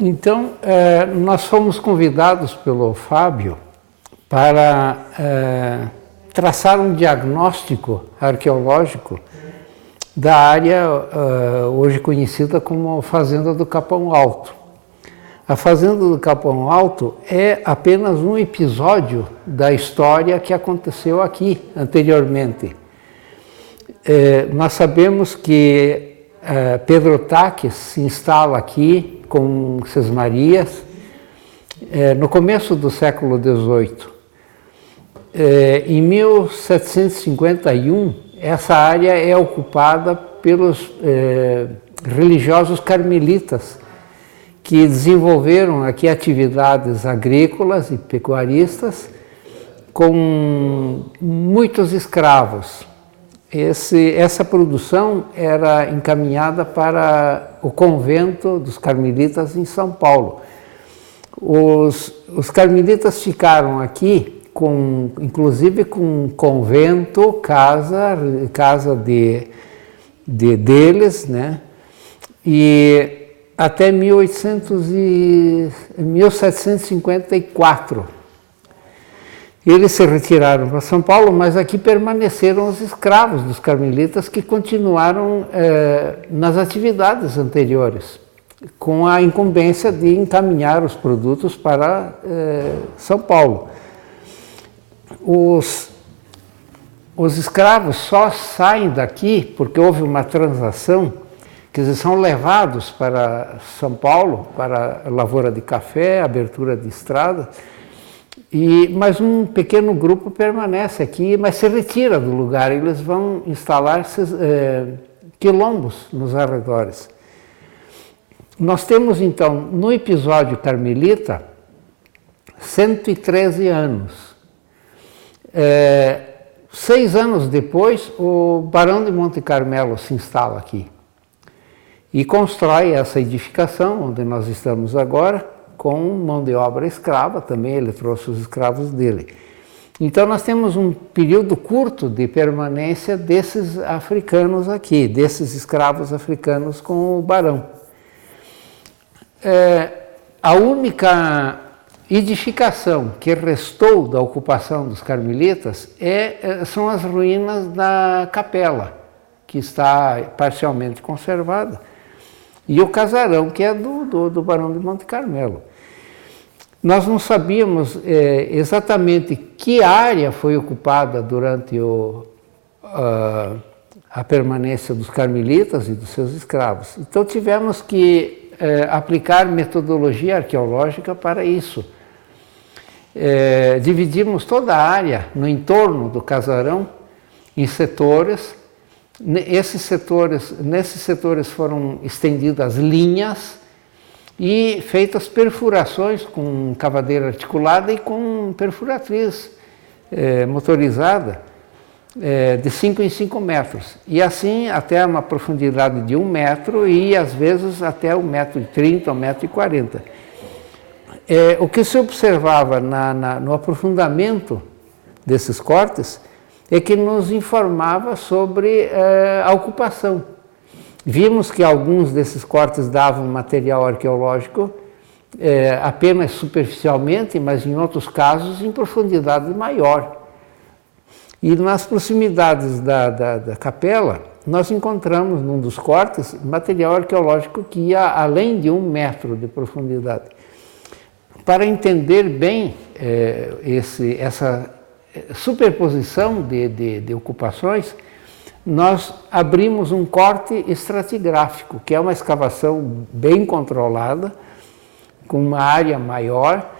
Então, nós fomos convidados pelo Fábio para traçar um diagnóstico arqueológico da área hoje conhecida como Fazenda do Capão Alto. A Fazenda do Capão Alto é apenas um episódio da história que aconteceu aqui anteriormente. Nós sabemos que Pedro Taques se instala aqui com Sesmarias no começo do século XVIII. Em 1751, essa área é ocupada pelos religiosos carmelitas, que desenvolveram aqui atividades agrícolas e pecuaristas com muitos escravos. Essa produção era encaminhada para o convento dos carmelitas em São Paulo. Os carmelitas ficaram aqui, inclusive com convento, casa deles, né? E até 1754. Eles se retiraram para São Paulo, mas aqui permaneceram os escravos dos carmelitas que continuaram nas atividades anteriores, com a incumbência de encaminhar os produtos para São Paulo. Os escravos só saem daqui porque houve uma transação, quer dizer, são levados para São Paulo, para a lavoura de café, abertura de estrada, mas um pequeno grupo permanece aqui, mas se retira do lugar. Eles vão instalar-se quilombos nos arredores. Nós temos, então, no episódio carmelita, 113 anos. 6 anos depois, o Barão de Monte Carmelo se instala aqui e constrói essa edificação onde nós estamos agora, com mão de obra escrava, também ele trouxe os escravos dele. Então nós temos um período curto de permanência desses africanos aqui, desses escravos africanos com o barão. A única edificação que restou da ocupação dos carmelitas são as ruínas da capela, que está parcialmente conservada, e o casarão, que é do Barão de Monte Carmelo. Nós não sabíamos exatamente que área foi ocupada durante a permanência dos carmelitas e dos seus escravos. Então tivemos que aplicar metodologia arqueológica para isso. Dividimos toda a área no entorno do casarão em setores. Nesses setores foram estendidas linhas e feitas perfurações com cavadeira articulada e com perfuratriz motorizada de 5 em 5 metros. E assim até uma profundidade de 1 metro e às vezes até 1,30 m, 1,40 m. O que se observava no aprofundamento desses cortes é que nos informava sobre a ocupação. Vimos que alguns desses cortes davam material arqueológico apenas superficialmente, mas em outros casos em profundidade maior. E nas proximidades da capela, nós encontramos num dos cortes material arqueológico que ia além de 1 metro de profundidade. Para entender bem essa superposição de ocupações, nós abrimos um corte estratigráfico, que é uma escavação bem controlada, com uma área maior,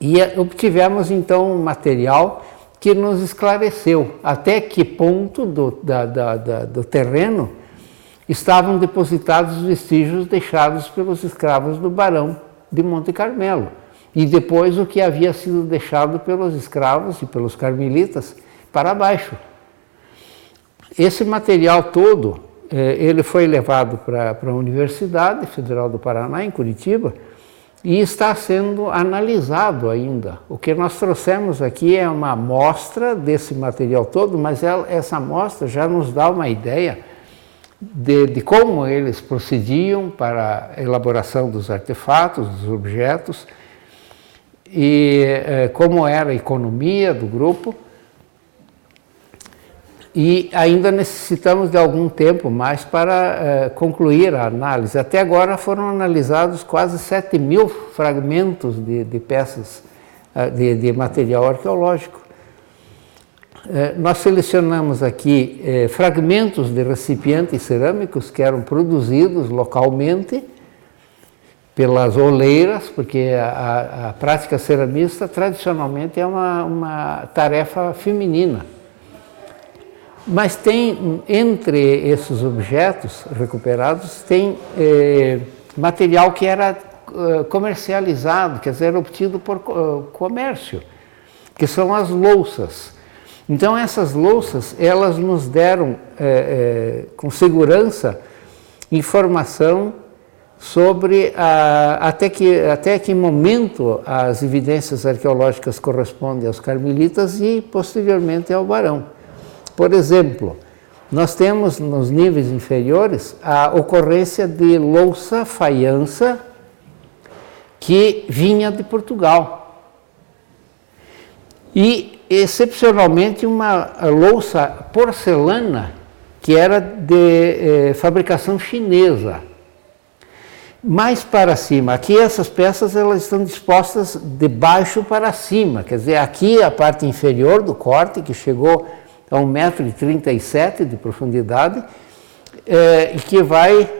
e obtivemos então um material que nos esclareceu até que ponto do terreno estavam depositados os vestígios deixados pelos escravos do Barão de Monte Carmelo, e depois o que havia sido deixado pelos escravos e pelos carmelitas para baixo. Esse material todo, ele foi levado para a Universidade Federal do Paraná, em Curitiba, e está sendo analisado ainda. O que nós trouxemos aqui é uma amostra desse material todo, mas essa amostra já nos dá uma ideia de como eles procediam para a elaboração dos artefatos, dos objetos, e como era a economia do grupo. E ainda necessitamos de algum tempo mais para concluir a análise. Até agora foram analisados quase 7.000 fragmentos de peças de material arqueológico. Nós selecionamos aqui fragmentos de recipientes cerâmicos que eram produzidos localmente pelas oleiras, porque a prática ceramista tradicionalmente é uma tarefa feminina. Mas tem, entre esses objetos recuperados, tem material que era comercializado, quer dizer, era obtido por comércio, que são as louças. Então, essas louças, elas nos deram, com segurança, informação sobre até que momento as evidências arqueológicas correspondem aos carmelitas e, posteriormente, ao barão. Por exemplo, nós temos nos níveis inferiores a ocorrência de louça faiança que vinha de Portugal. E, excepcionalmente, uma louça porcelana que era de fabricação chinesa. Mais para cima, aqui essas peças elas estão dispostas de baixo para cima, quer dizer, aqui a parte inferior do corte, que chegou a 1,37 m de profundidade, e que vai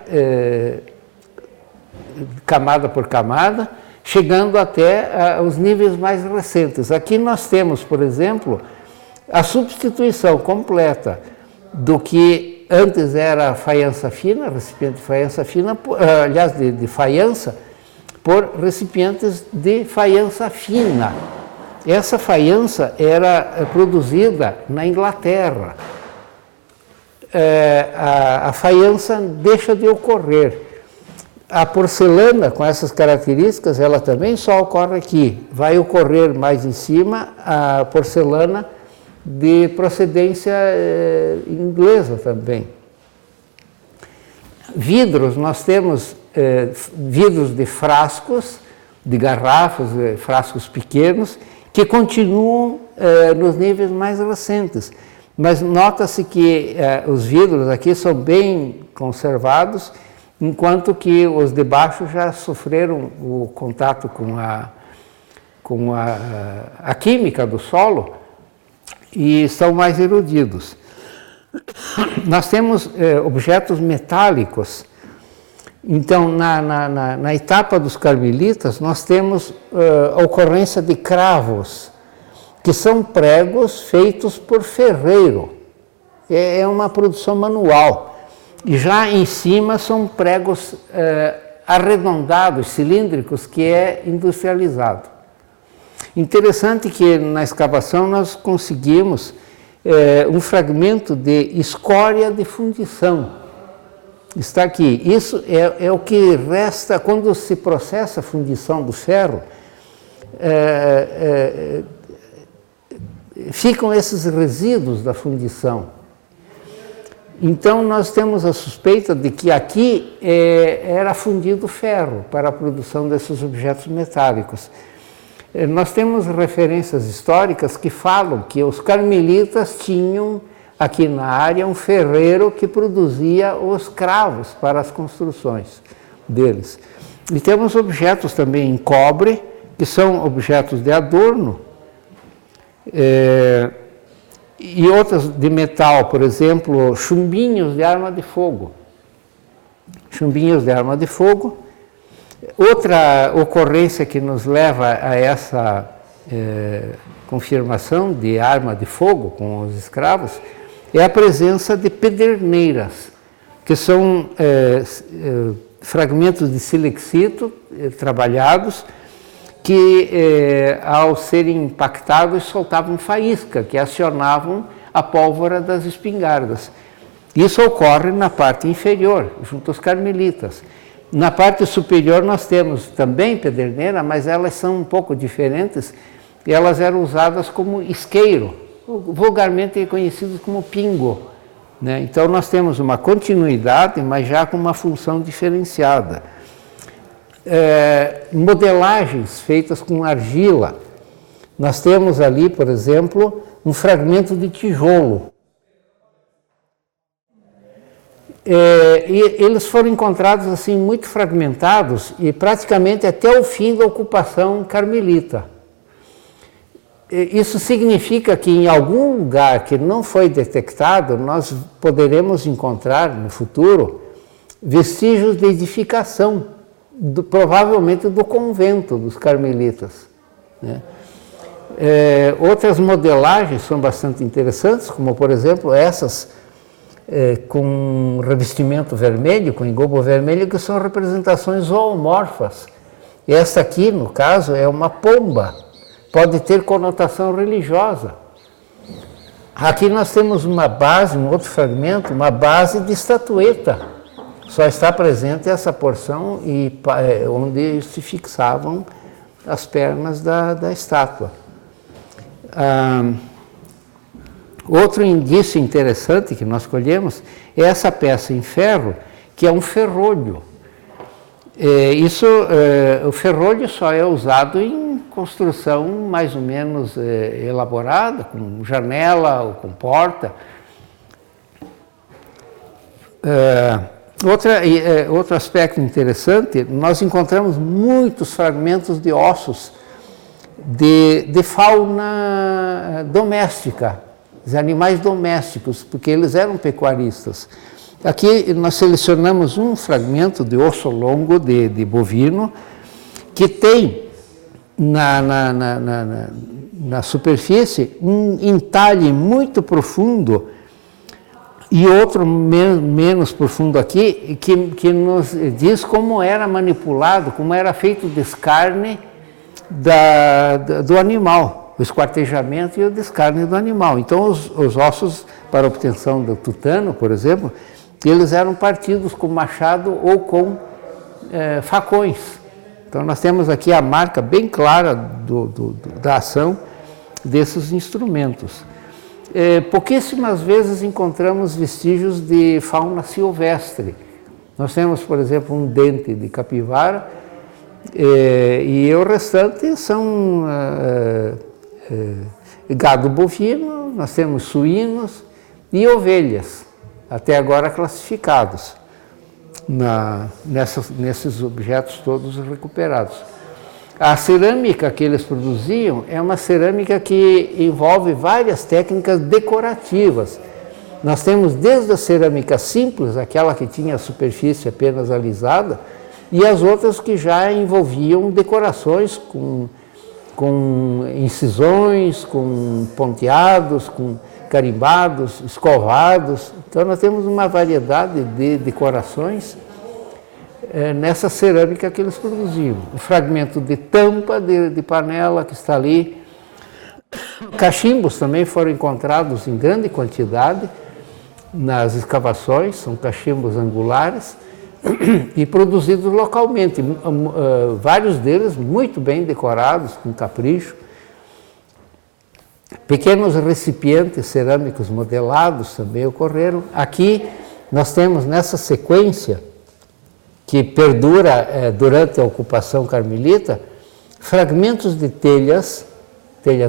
camada por camada, chegando até os níveis mais recentes. Aqui nós temos, por exemplo, a substituição completa do que antes era faiança fina, recipiente de faiança fina, aliás, de faiança, por recipientes de faiança fina. Essa faiança era produzida na Inglaterra. A faiança deixa de ocorrer. A porcelana, com essas características, ela também só ocorre aqui. Vai ocorrer mais em cima a porcelana de procedência inglesa também. Vidros, nós temos vidros de frascos, de garrafas, frascos pequenos, que continuam nos níveis mais recentes. Mas nota-se que os vidros aqui são bem conservados, enquanto que os de baixo já sofreram o contato com a química do solo e são mais erudidos. Nós temos objetos metálicos. Então, na etapa dos carmelitas, nós temos a ocorrência de cravos, que são pregos feitos por ferreiro. É uma produção manual. E já em cima são pregos arredondados, cilíndricos, que é industrializado. Interessante que na escavação nós conseguimos um fragmento de escória de fundição. Está aqui. Isso é o que resta quando se processa a fundição do ferro. Ficam esses resíduos da fundição. Então, nós temos a suspeita de que aqui era fundido ferro para a produção desses objetos metálicos. Nós temos referências históricas que falam que os carmelitas tinham aqui na área um ferreiro que produzia os cravos para as construções deles. E temos objetos também em cobre, que são objetos de adorno, e outros de metal, por exemplo, chumbinhos de arma de fogo. Chumbinhos de arma de fogo. Outra ocorrência que nos leva a essa confirmação de arma de fogo com os escravos é a presença de pederneiras, que são fragmentos de silexito trabalhados que, ao serem impactados, soltavam faísca, que acionavam a pólvora das espingardas. Isso ocorre na parte inferior, junto aos carmelitas. Na parte superior nós temos também pederneira, mas elas são um pouco diferentes, e elas eram usadas como isqueiro, vulgarmente conhecidos como pingo, né? Então nós temos uma continuidade, mas já com uma função diferenciada. Modelagens feitas com argila. Nós temos ali, por exemplo, um fragmento de tijolo. E eles foram encontrados assim muito fragmentados e praticamente até o fim da ocupação carmelita. Isso significa que em algum lugar que não foi detectado, nós poderemos encontrar no futuro vestígios de edificação, provavelmente do convento dos carmelitas, né? Outras modelagens são bastante interessantes, como por exemplo essas com revestimento vermelho, com engobo vermelho, que são representações zoomorfas. Esta aqui, no caso, é uma pomba, pode ter conotação religiosa. Aqui nós temos uma base, um outro fragmento, uma base de estatueta. Só está presente essa porção onde se fixavam as pernas da estátua. Outro indício interessante que nós colhemos é essa peça em ferro, que é um ferrolho. O ferrolho só é usado em construção mais ou menos elaborada, com janela ou com porta. Outro aspecto interessante, nós encontramos muitos fragmentos de ossos de fauna doméstica, de animais domésticos, porque eles eram pecuaristas. Aqui nós selecionamos um fragmento de osso longo de bovino que tem na superfície um entalhe muito profundo e outro menos profundo aqui, que nos diz como era manipulado, como era feito o descarne do animal, o esquartejamento e o descarne do animal. Então, os ossos para obtenção do tutano, por exemplo, eles eram partidos com machado ou com facões. Então, nós temos aqui a marca bem clara da ação desses instrumentos. Pouquíssimas vezes encontramos vestígios de fauna silvestre. Nós temos, por exemplo, um dente de capivara e o restante são gado bovino, nós temos suínos e ovelhas, até agora classificados nesses objetos todos recuperados. A cerâmica que eles produziam é uma cerâmica que envolve várias técnicas decorativas. Nós temos desde a cerâmica simples, aquela que tinha a superfície apenas alisada, e as outras que já envolviam decorações com incisões, com ponteados, com carimbados, escovados. Então nós temos uma variedade de decorações nessa cerâmica que eles produziam. O fragmento de tampa de panela que está ali. Cachimbos também foram encontrados em grande quantidade nas escavações, são cachimbos angulares e produzidos localmente, vários deles muito bem decorados, com capricho. Pequenos recipientes cerâmicos modelados também ocorreram. Aqui nós temos nessa sequência, que perdura durante a ocupação carmelita, fragmentos de telhas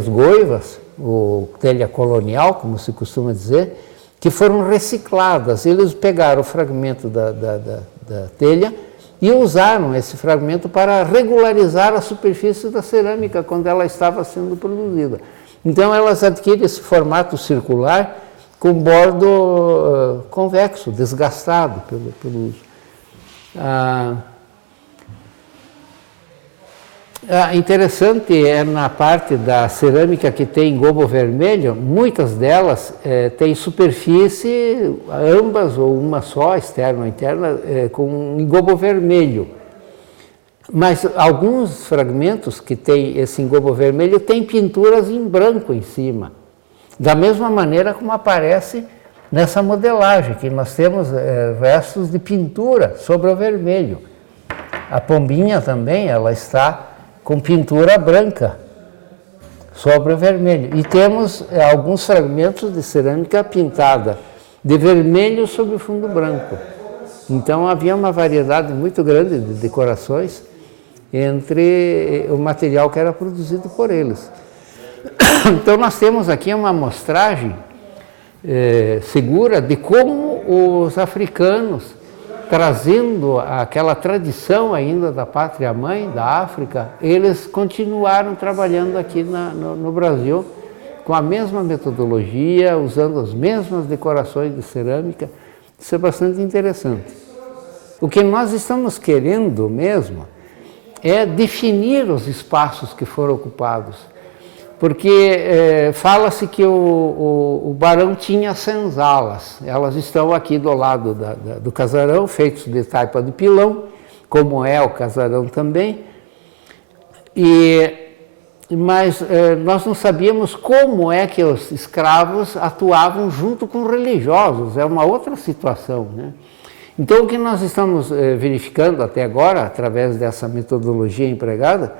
goivas, ou telha colonial, como se costuma dizer, que foram recicladas. Eles pegaram o fragmento da telha e usaram esse fragmento para regularizar a superfície da cerâmica quando ela estava sendo produzida. Então elas adquirem esse formato circular com bordo convexo, desgastado pelo uso. Interessante é na parte da cerâmica que tem engobo vermelho, muitas delas têm superfície, ambas ou uma só, externa ou interna, com engobo vermelho. Mas alguns fragmentos que têm esse engobo vermelho têm pinturas em branco em cima, da mesma maneira como aparece nessa modelagem, que nós temos restos de pintura sobre o vermelho. A pombinha também, ela está com pintura branca sobre o vermelho. E temos alguns fragmentos de cerâmica pintada de vermelho sobre o fundo branco. Então havia uma variedade muito grande de decorações entre o material que era produzido por eles. Então nós temos aqui uma amostragem segura de como os africanos, trazendo aquela tradição ainda da pátria-mãe, da África, eles continuaram trabalhando aqui no Brasil com a mesma metodologia, usando as mesmas decorações de cerâmica. Isso é bastante interessante. O que nós estamos querendo mesmo é definir os espaços que foram ocupados, porque fala-se que o barão tinha senzalas, elas estão aqui do lado do casarão, feitos de taipa de pilão, como é o casarão também, mas nós não sabíamos como é que os escravos atuavam junto com religiosos, é uma outra situação, né? Então o que nós estamos verificando até agora, através dessa metodologia empregada,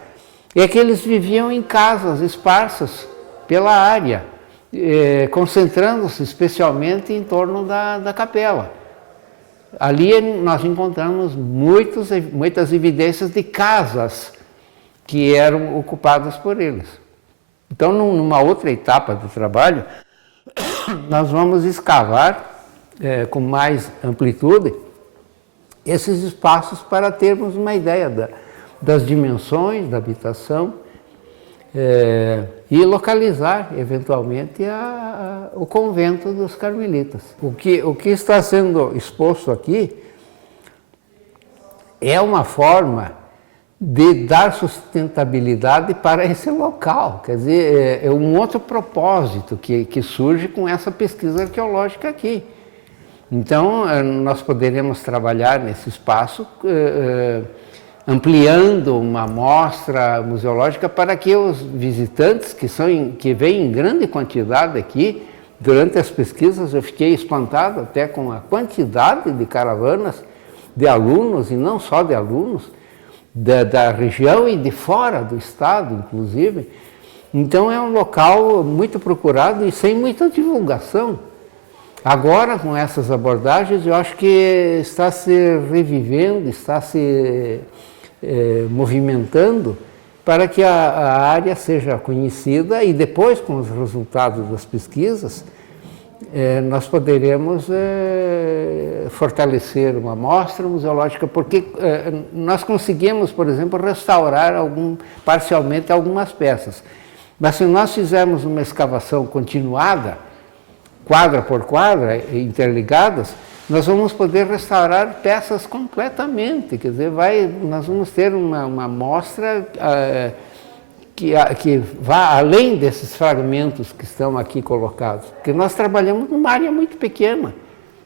é que eles viviam em casas esparsas pela área, concentrando-se especialmente em torno da capela. Ali nós encontramos muitas evidências de casas que eram ocupadas por eles. Então, numa outra etapa do trabalho, nós vamos escavar com mais amplitude esses espaços para termos uma ideia das dimensões da habitação e localizar, eventualmente, o convento dos carmelitas. O que está sendo exposto aqui é uma forma de dar sustentabilidade para esse local, quer dizer, é um outro propósito que surge com essa pesquisa arqueológica aqui. Então, nós poderemos trabalhar nesse espaço ampliando uma amostra museológica para que os visitantes que vêm em grande quantidade aqui, durante as pesquisas eu fiquei espantado até com a quantidade de caravanas de alunos, e não só de alunos, da região e de fora do estado, inclusive. Então é um local muito procurado e sem muita divulgação. Agora, com essas abordagens, eu acho que está se revivendo, está se movimentando para que a área seja conhecida, e depois, com os resultados das pesquisas, nós poderemos fortalecer uma amostra museológica, porque nós conseguimos, por exemplo, restaurar parcialmente algumas peças. Mas se nós fizermos uma escavação continuada, quadra por quadra, interligadas, nós vamos poder restaurar peças completamente, quer dizer, nós vamos ter uma amostra que vá além desses fragmentos que estão aqui colocados, porque nós trabalhamos numa área muito pequena,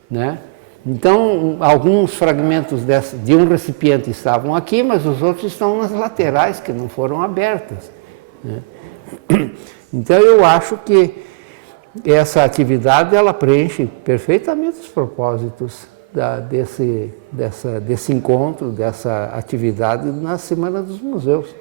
né? Então, alguns fragmentos de um recipiente estavam aqui, mas os outros estão nas laterais, que não foram abertas, né? Então, eu acho que essa atividade ela preenche perfeitamente os propósitos desse encontro, dessa atividade na Semana dos Museus.